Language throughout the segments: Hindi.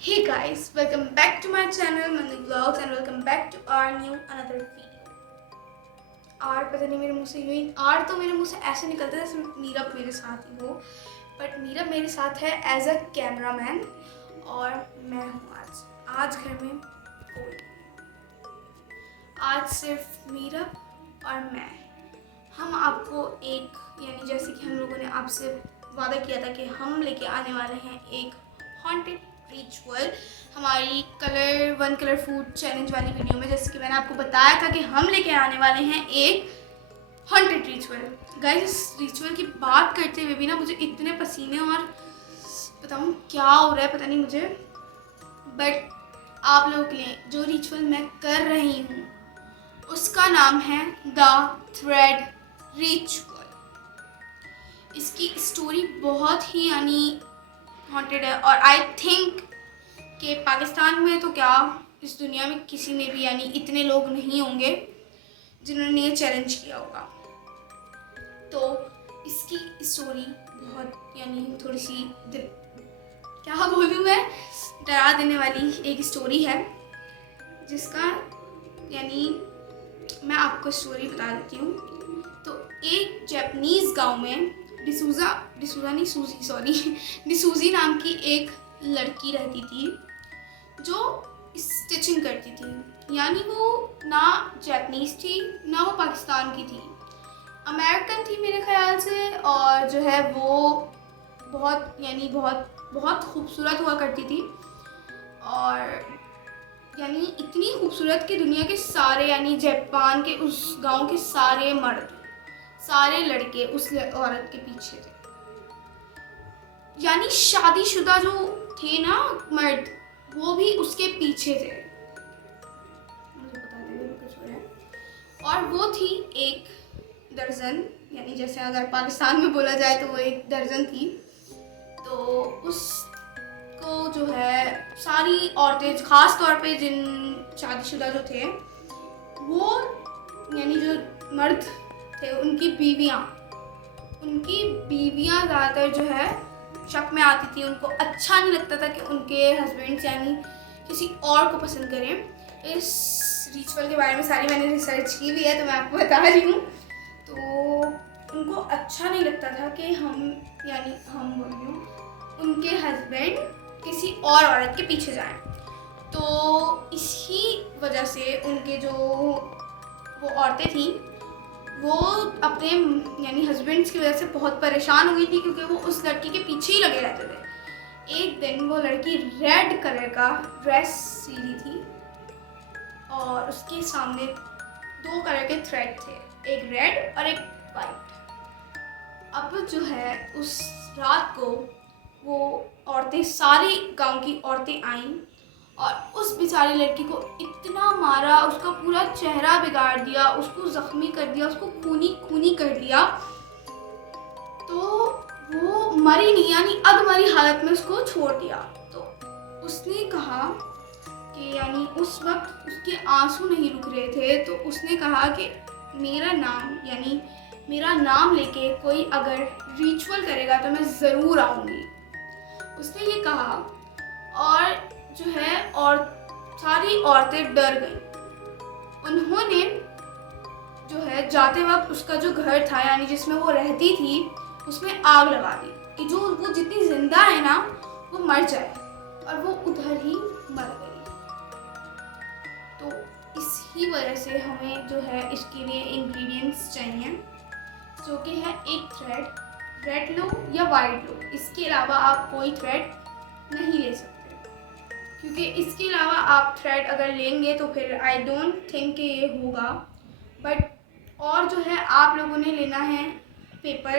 Hey guys, welcome back to my channel Manu Vlogs and welcome back to our new another video. आर पता नहीं मेरे मुंह से यूं ही आर तो मेरे मुंह से ऐसे निकलता है जैसे मीरब मेरे साथ ही हो, बट मीरब मेरे साथ है एज अ कैमरामैन और मैं हूँ आज घर में कोई नहीं। आज सिर्फ मीरब और मैं। हम आपको एक यानी जैसे कि हम लोगों ने आपसे वादा किया था कि हम लेके आने वाले हैं एक हॉन्टेड रिचुअल हमारी वन कलर फूड चैलेंज वाली वीडियो में। जैसे कि मैंने आपको बताया था कि हम लेके आने वाले हैं एक हॉन्टेड रिचुअल। गाइस, इस रिचुअल की बात करते हुए भी ना मुझे इतने पसीने और बताऊँ क्या हो रहा है पता नहीं मुझे, बट आप लोगों के लिए जो रिचुअल मैं कर रही हूँ उसका नाम है द थ्रेड रिचुअल। इसकी स्टोरी बहुत ही यानी हॉन्टेड है और आई थिंक कि पाकिस्तान में तो क्या इस दुनिया में किसी ने भी यानी इतने लोग नहीं होंगे जिन्होंने ये चैलेंज किया होगा। तो इसकी स्टोरी बहुत यानी थोड़ी सी क्या बोलूँ मैं, डरा देने वाली एक स्टोरी है जिसका यानी मैं आपको स्टोरी बता देती हूँ। तो एक जापानीज़ गांव में डिसूजी नाम की एक लड़की रहती थी जो स्टिचिंग करती थी। यानी वो ना जापानीज़ थी ना वो पाकिस्तान की थी, अमेरिकन थी मेरे ख्याल से। और जो है वो बहुत खूबसूरत हुआ करती थी और यानी इतनी खूबसूरत कि दुनिया के सारे यानी जापान के उस गांव के सारे मर्द सारे लड़के उस औरत के पीछे थे। यानी शादीशुदा जो थे ना मर्द वो भी उसके पीछे थे। मुझे पता नहीं कुछ हो रहा है। और वो थी एक दर्जन, यानी जैसे अगर पाकिस्तान में बोला जाए तो वो एक दर्जन थी। तो उसको जो है सारी औरतें, ख़ास तौर पे जिन शादीशुदा जो थे वो यानी जो मर्द थे उनकी बीवियाँ ज़्यादातर जो है शक में आती थी। उनको अच्छा नहीं लगता था कि उनके हस्बैंड्स यानी किसी और को पसंद करें। इस रिचुअल के बारे में सारी मैंने रिसर्च की भी है तो मैं आपको बता रही हूँ। तो उनको अच्छा नहीं लगता था कि हम बोल रही हूँ उनके हस्बैंड किसी और औरत के पीछे जाएं। तो इसी वजह से उनके जो वो औरतें थीं वो अपने यानी हस्बैंड्स की वजह से बहुत परेशान हो गई थी क्योंकि वो उस लड़की के पीछे ही लगे रहते थे। एक दिन वो लड़की रेड कलर का ड्रेस सीली थी और उसके सामने 2 कलर के थ्रेड थे, एक रेड और एक वाइट। अब जो है उस रात को वो औरतें, सारी गांव की औरतें आईं और उस बेचारी लड़की को इतना मारा, उसका पूरा चेहरा बिगाड़ दिया, उसको ज़ख्मी कर दिया, उसको खूनी खूनी कर दिया। तो वो मरी नहीं, यानी अधमरी हालत में उसको छोड़ दिया। तो उसने कहा कि यानी उस वक्त उसके आंसू नहीं रुक रहे थे, तो उसने कहा कि मेरा नाम लेके कोई अगर रिचुअल करेगा तो मैं ज़रूर आऊँगी। उसने ये कहा और जो है और सारी औरतें डर गईं। उन्होंने जो है जाते वक्त उसका जो घर था यानी जिसमें वो रहती थी उसमें आग लगा दी कि जो वो जितनी जिंदा है ना वो मर जाए, और वो उधर ही मर गई। तो इसी वजह से हमें जो है इसके लिए इंग्रेडिएंट्स चाहिए जो कि है एक थ्रेड, रेड लो या वाइट लो, इसके अलावा आप कोई थ्रेड नहीं ले सकते क्योंकि इसके अलावा आप थ्रेड अगर लेंगे तो फिर आई डोंट थिंक कि ये होगा। बट और जो है आप लोगों ने लेना है पेपर,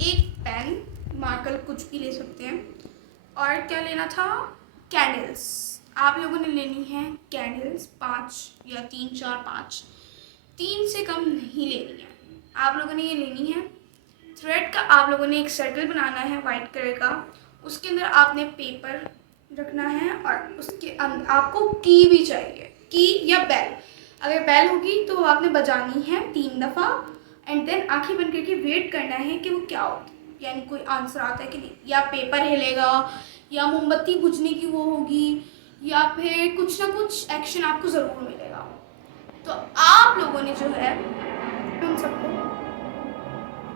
एक पेन, मार्कर कुछ भी ले सकते हैं। और क्या लेना था, कैंडल्स। आप लोगों ने लेनी है कैंडल्स 5 या 3 4 5, 3 से कम नहीं लेनी है। आप लोगों ने ये लेनी है। थ्रेड का आप लोगों ने एक सर्कल बनाना है वाइट कलर का, उसके अंदर आपने पेपर रखना है और उसके अंदर आपको की भी चाहिए, की या बेल। अगर बेल होगी तो आपने बजानी है 3 दफ़ा एंड देन आंखें बंद करके वेट करना है कि वो क्या होता है, यानी कोई आंसर आता है कि नहीं, या पेपर हिलेगा या मोमबत्ती बुझने की वो होगी, या फिर कुछ ना कुछ एक्शन आपको ज़रूर मिलेगा। तो आप लोगों ने जो है उन सबको,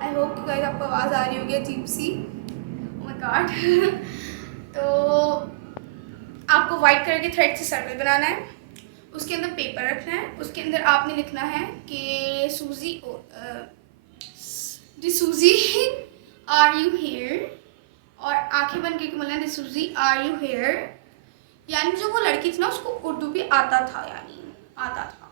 आई होप कि गाइस आपको आवाज़ आ रही होगी अजीब सी, ओह माय गॉड। तो आपको वाइट कलर के थ्रेड से सर्कल बनाना है, उसके अंदर पेपर रखना है, उसके अंदर आपने लिखना है कि सूजी सूजी आर यू हेयर, और आंखें बंद करके बोलना है सूजी आर यू हेयर। यानी जो वो लड़की थी ना उसको उर्दू भी आता था, यानी आता था।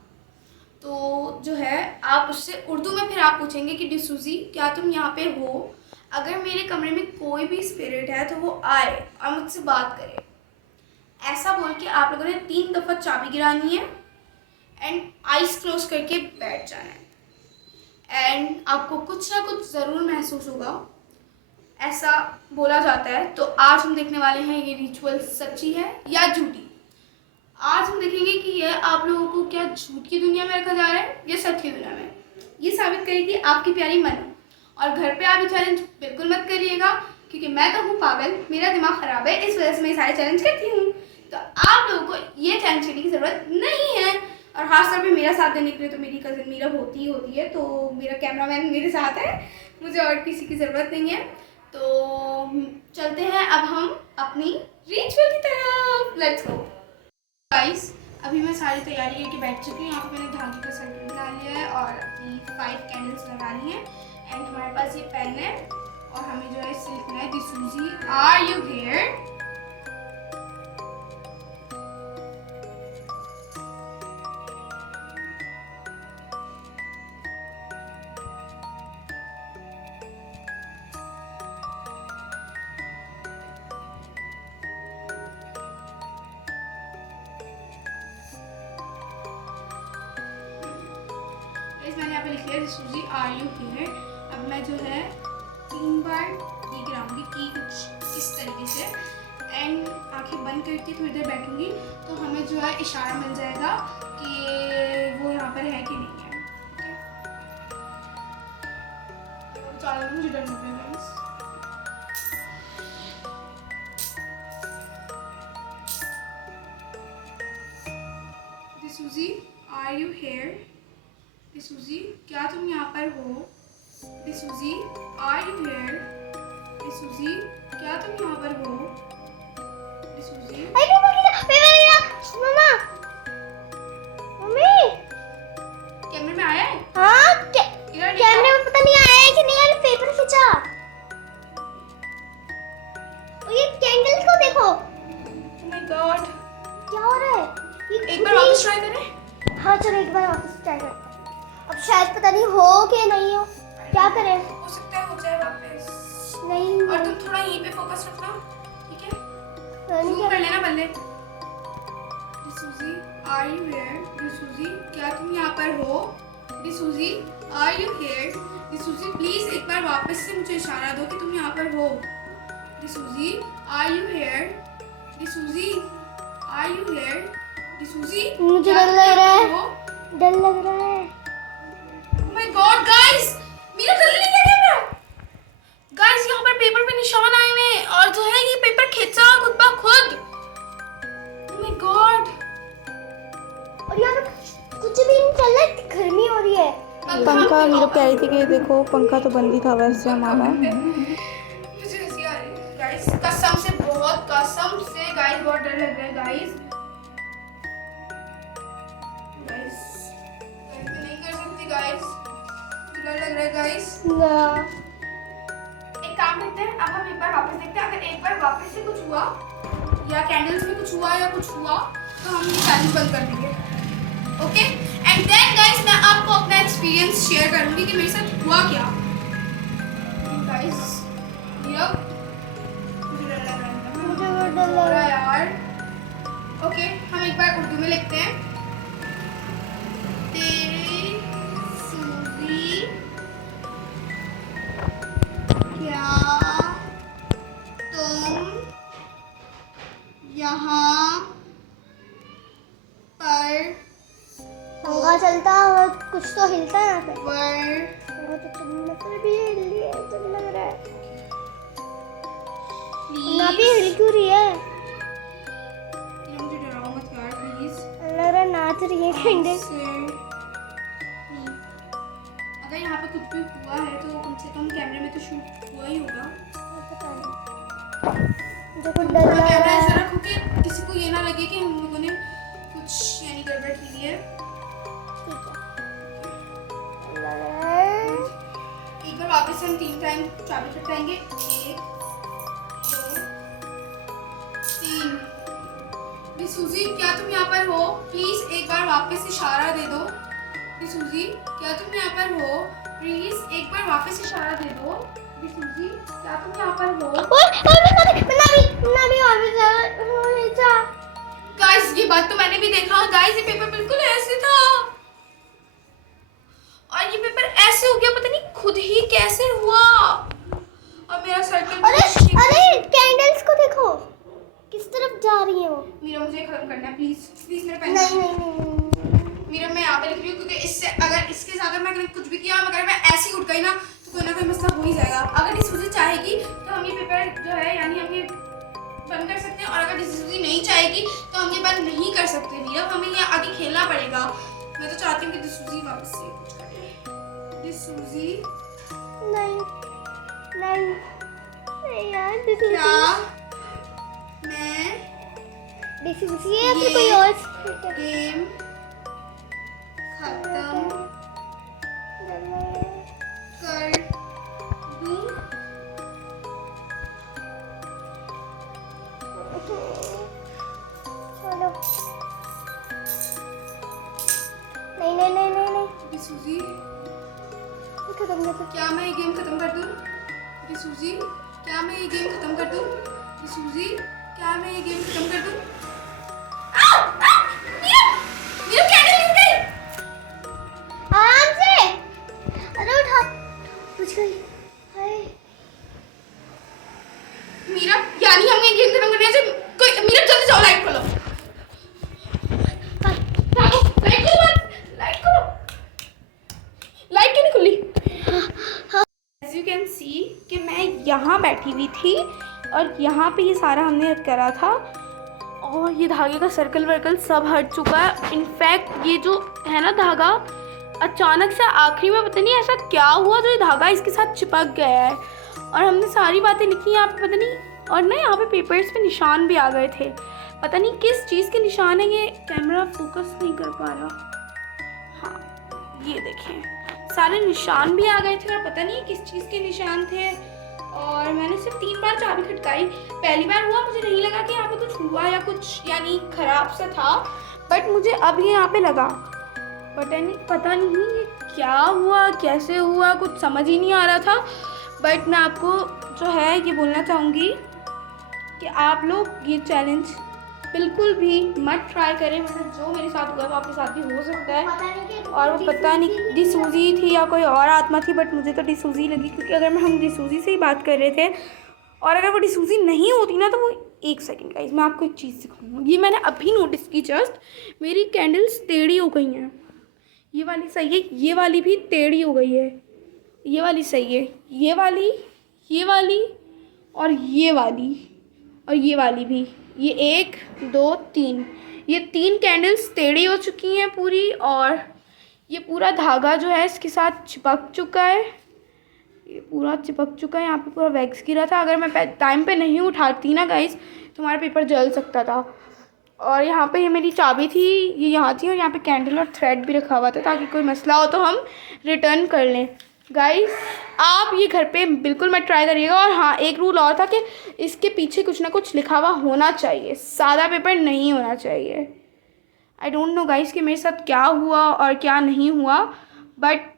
तो जो है आप उससे उर्दू में फिर आप पूछेंगे कि डिसूजी क्या तुम यहाँ पे हो, अगर मेरे कमरे में कोई भी स्पिरिट है तो वो आए और मुझसे बात करे। ऐसा बोल के आप लोगों ने 3 दफ़ा चाबी गिरानी है एंड आइज क्लोज करके बैठ जाना है, एंड आपको कुछ ना कुछ ज़रूर महसूस होगा, ऐसा बोला जाता है। तो आज हम देखने वाले हैं ये रिचुअल सच्ची है या झूठी। आज हम देखेंगे कि ये आप लोगों को क्या झूठ की दुनिया में रखा जा रहा है या सच की दुनिया में। ये साबित करेगी आपकी प्यारी मन। और घर पे आप ये चैलेंज बिल्कुल मत करिएगा, क्योंकि मैं तो हूँ पागल, मेरा दिमाग ख़राब है, इस वजह से मैं सारे चैलेंज करती हूँ। तो आप लोगों को ये चैलेंज करने की ज़रूरत नहीं है। और खास तौर पे मेरा साथ देने के लिए तो मेरी कज़न मीरा होती है, तो मेरा कैमरामैन मेरे साथ है, मुझे और किसी की ज़रूरत नहीं है। तो चलते हैं अब हम अपनी रिचुअल की तरफ, लेट्स गो। गाइस अभी मैं सारी तैयारी करके बैठ चुकी हूँ। यहाँ पे मैंने धागे का सर्कल बना लिया है और अपनी 5 कैंडल्स लगा ली हैं, एंड हमारे पास ये पेन है और हमें जो है इससे लिखना है दिसूजी आर यू हियर। मैंने यहाँ पे लिख लिया दिसूजी आर यू हियर। अब मैं जो है 3 बार ये गिराऊंगी की कुछ इस तरीके से, एंड आंखें बंद करके थोड़ी देर बैठूंगी, तो हमें जो है इशारा मिल जाएगा कि वो यहाँ पर है कि नहीं है। ज़्यादा मुझे डर लग रहा है गाइस। दिसूजी आर यू हियर, दिसूजी क्या तुम यहाँ पर हो, दिसूजी आर यू हियर, दिसूजी क्या तुम यहाँ पर हो, दिसूजी। मम्मा मम्मी कैमरे में आया है? हाँ इधर कैमरे में पता नहीं आया है कि नहीं आया, पेपर खींचा। और ये कैंडल्स को देखो। ओह माय गॉड, क्या हो रहा है? ये एक बार वापस ट्राई करें। हाँ चलो एक बार वापस ट्राई करते हैं। अब शायद पता नहीं हो कि नहीं हो, क्या करें? हो सकता है हो जाए वापस। नहीं और तुम थोड़ा यहीं पे फोकस रखना, ठीक है? जूम कर लेना बल्ले। दिसूजी आर यू हियर, दिसूजी क्या तुम यहाँ पर हो, दिसूजी आर यू हियर, दिसूजी प्लीज एक बार वापस से मुझे इशारा दो कि तुम यहाँ पर हो, दिसूजी आर यू हियर, दिसूजी आर यू हियर, दिसूजी। मुझे डर लग रहा है, डर लग रहा है। Oh my God, guys! मेरा जल्दी नहीं कैमरा। Guys, यहाँ पर पेपर पे निशान आए हुए हैं और जो है ये पेपर खींचा खुद ब खुद। Oh my God! और यहाँ पे कुछ भी नहीं चल रहा है, गर्मी हो रही है। पंखा मीरा कह रही थी कि देखो पंखा तो बंद ही था वैसे हमारा। मुझे हंसी आ रही है गाइस, कसम से बहुत गाइस बहुत डर लग रहा है गाइस। मैं नहीं कर सकती गाइस, डर लग रहा है गाइस। एक काम करते हैं, अब हम एक बार वापस देखते हैं, अगर एक बार वापस से कुछ हुआ या कैंडल्स में कुछ हुआ तो हम ये चैलेंज बंद कर देंगे, ओके? एंड देन गाइस मैं आपको अपना एक्सपीरियंस शेयर करूंगी कि मेरे साथ हुआ क्या। गाइस मुझे डर लग रहा है, मुझे बहुत डर लग रहा है यार। ओके हम एक बार उर्दू में लिखते हैं। तेरी सूजी क्या तुम यहाँ पर पंखा चलता और कुछ तो हिलता है यहाँ पे। पर तो चम्मच भी हिल रही है, तो लग रहा है। ना भी हिल क्यों रही है? मीरा मुझे डराओ मत यार प्लीज। लग रहा नाच रही है कैंडल। अगर यहाँ पे कुछ भी हुआ है तो कम से कम कैमरे में तो शूट हुआ ही होगा। पता नहीं मुझे कुछ डर लग कैमरा रहा ऐसा है। रखो कि किसी को ये ना लगे कि हम लोगों ने कुछ यानी गड़बड़ की है। ठीक है लग रहा है। एक बार वापस हम 3 टाइम चाबी खटकाएंगे। 1 2 3। डिसूजी क्या तुम यहाँ पर हो? प्लीज एक बार वापस इशारा दे दो। डिसूजी क्या तुम यहाँ पर हो? प्लीज एक बार वापस इशारा दे दो। डिसूजी क्या तुम यहाँ पर हो? गाइस ये बात तो मैंने भी देखा। गाइस ये पेपर बिल्कुल ऐसे था और ये पेपर ऐसे हो गया, पता नहीं खुद ही कैसे हुआ। और मेरा सर्कल अरे कैंडल्स को देखो किस तरफ जा रही है वो। मीरा मुझे खत्म करना है प्लीज प्लीज मेरा पेन। नहीं मीरा मैं यहाँ पे लिख रही हूँ क्योंकि इससे अगर इसके ज्यादा मैं कुछ भी किया, अगर मैं ऐसे ही उठ गई ना तो कोई ना कोई मसला हो ही जाएगा। अगर डिसूजी चाहेगी तो हम ये पेपर जो है यानी हम ये बंद कर सकते हैं, और अगर डिसूजी नहीं चाहेगी तो हम ये बंद नहीं कर सकते। मीरा हमें यहाँ आगे खेलना पड़ेगा। मैं तो चाहती हूँ कि डिसूजी वापस से कुछ करे। डिसूजी नहीं नहीं नहीं यार डिसूजी क्या मैं डिसूजी है या फिर ये कोई और गेम खत्म कर दूं? चलो नहीं नहीं नहीं नहीं नहीं डिसूजी खत्म कर दो। क्या मैं ये गेम खत्म कर दूं? डिसूजी क्या मैं ये गेम खत्म कर दूं? डिसूजी क्या मैं ये गेम खत्म कर दूं? मीरा कैंडल गिर गई। आराम से अरे उठा बुझ गई। हाय मीरा यानी हमें गेम खत्म करने से कोई। मीरा जल्दी जाओ लाइट खोलो। लाइट खोलो लाइट खोलो। लाइट क्यों नहीं खुली? As you can see कि मैं यहाँ बैठी हुई थी और यहाँ पे ये सारा हमने करा था और ये धागे का सर्कल वर्कल सब हट चुका है। इनफैक्ट ये जो है ना धागा, अचानक से आखिरी में पता नहीं ऐसा क्या हुआ तो ये धागा इसके साथ चिपक गया है और हमने सारी बातें लिखी यहाँ पे पता नहीं। और ना यहाँ पे पेपर्स पे निशान भी आ गए थे, पता नहीं किस चीज़ के निशान है। ये कैमरा फोकस नहीं कर पा रहा। हाँ ये देखें सारे निशान भी आ गए थे और पता नहीं किस चीज़ के निशान थे। और मैंने सिर्फ 3 बार चाबी खटकाई। पहली बार हुआ मुझे नहीं लगा कि यहाँ पे कुछ हुआ या कुछ यानी खराब सा था, बट मुझे अब ये यहाँ पे लगा। पता नहीं ये क्या हुआ कैसे हुआ कुछ समझ ही नहीं आ रहा था। बट मैं आपको जो है ये बोलना चाहूँगी कि आप लोग ये चैलेंज बिल्कुल भी मत ट्राई करें। मतलब जो मेरे साथ हुआ वो आपके साथ भी हो सकता है। पता नहीं कि और वो पता नहीं डिसूजी थी या कोई और आत्मा थी, बट मुझे तो डिसूजी लगी क्योंकि अगर हम डिसूजी से ही बात कर रहे थे और अगर वो डिसूजी नहीं होती ना तो वो। एक सेकंड गाइस मैं आपको एक चीज़ सिखाऊंगी। ये मैंने अभी नोटिस की जस्ट, मेरी कैंडल्स टेढ़ी हो गई हैं। ये वाली सही है, ये वाली भी टेढ़ी हो गई है, ये वाली सही है, ये वाली और ये वाली और ये वाली भी। ये 1 2 3 ये 3 कैंडल्स टेढ़ी हो चुकी हैं पूरी और ये पूरा धागा जो है इसके साथ चिपक चुका है। ये पूरा चिपक चुका है, यहाँ पे पूरा वैक्स गिरा था। अगर मैं टाइम पे नहीं उठाती ना गाइस तो हमारा पेपर जल सकता था। और यहाँ पे ये मेरी चाबी थी, ये यहाँ थी और यहाँ पे कैंडल और थ्रेड भी रखा हुआ था ताकि कोई मसला हो तो हम रिटर्न कर लें। गाइस आप ये घर पे बिल्कुल मत ट्राई करिएगा। और हाँ एक रूल और था कि इसके पीछे कुछ ना कुछ लिखा हुआ होना चाहिए, सादा पेपर नहीं होना चाहिए। आई डोंट नो गाइस कि मेरे साथ क्या हुआ और क्या नहीं हुआ, बट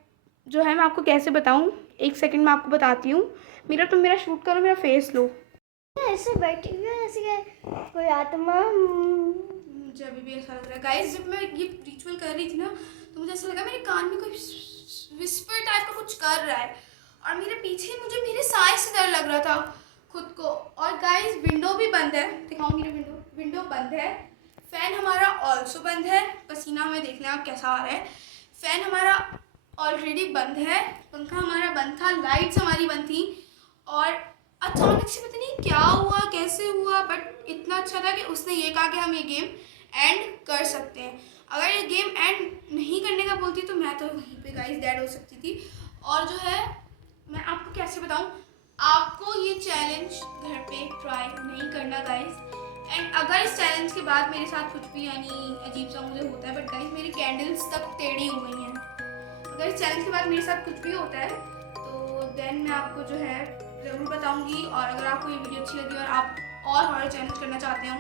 जो है मैं आपको कैसे बताऊँ। एक सेकंड में आपको बताती हूँ। तुम मेरा शूट करो, मेरा फेस लो। ऐसे बैठी हुई है जैसे कि कोई आत्मा। मुझे अभी भी ऐसा लग रहा है गाइस। जब मैं ये रिचुअल कर रही थी ना तो मुझे ऐसा लगा मेरे कान में कोई विस्पर टाइप का कुछ कर रहा है और मेरे पीछे मुझे मेरे साय से डर लग रहा था खुद को। और गाइस विंडो भी बंद है, दिखाऊँ मेरा विंडो बंद है। फ़ैन हमारा ऑल्सो बंद है, पसीना हमें देख लें आप कैसा आ रहा है। फ़ैन हमारा ऑलरेडी बंद है, पंखा हमारा बंद था, लाइट्स हमारी बंद थी और अचानक से पता नहीं क्या हुआ, कैसे हुआ, बट इतना अच्छा था कि उसने ये कहा कि हम ये गेम एंड कर सकते हैं। अगर ये गेम एंड नहीं करने का बोलती तो मैं तो वहीं पे गाइस डेड हो सकती थी। और जो है मैं आपको कैसे बताऊं, आपको ये चैलेंज घर पे ट्राई नहीं करना गाइस। एंड अगर इस चैलेंज के बाद मेरे साथ कुछ भी यानी अजीब सा मुझे होता है, बट गाइस मेरी कैंडल्स तक टेढ़ी हो गई हैं। अगर इस चैलेंज के बाद मेरे साथ कुछ भी होता है तो देन मैं आपको जो है ज़रूर बताऊंगी। और अगर आपको ये वीडियो अच्छी लगी और आप और हॉरर चैलेंज करना चाहते हो,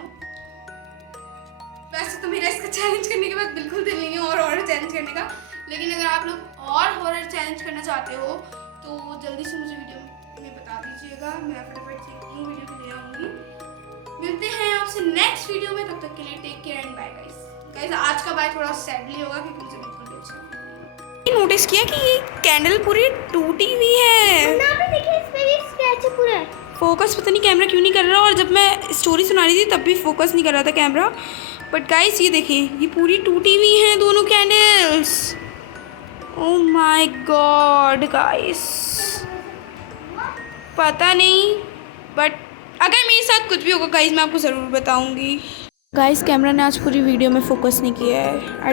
वैसे तो मेरा इसका चैलेंज करने के बाद बिल्कुल दिल नहीं है और हॉरर चैलेंज करने का, लेकिन अगर आप लोग और हॉरर चैलेंज करना चाहते हो तो जल्दी से मुझे वीडियो में बता दीजिएगा, मैं फटाफट से न्यू वीडियो भी ले आऊँगी। मिलते हैं आपसे नेक्स्ट वीडियो में, तब तक के लिए take care and bye guys. आज का बाय थोड़ा सैडली होगा क्योंकि मुझे बिल्कुल भी अच्छा नहीं। नोटिस किया कि ये कैंडल पूरी टूटी हुई है। ना पे देखिए इस पे भी स्क्रैच है पूरा। फोकस पता नहीं कैमरा क्यों नहीं कर रहा, और जब मैं स्टोरी सुना रही थी तब भी फोकस नहीं कर रहा था कैमरा। बट गाइस ये देखिए, ये पूरी टूटी हुई हैं दोनों candles. Oh my God guys, पता नहीं, बट अगर मेरे साथ कुछ भी होगा गाइस मैं आपको ज़रूर बताऊंगी। गाइस कैमरा ने आज पूरी वीडियो में फोकस नहीं किया है।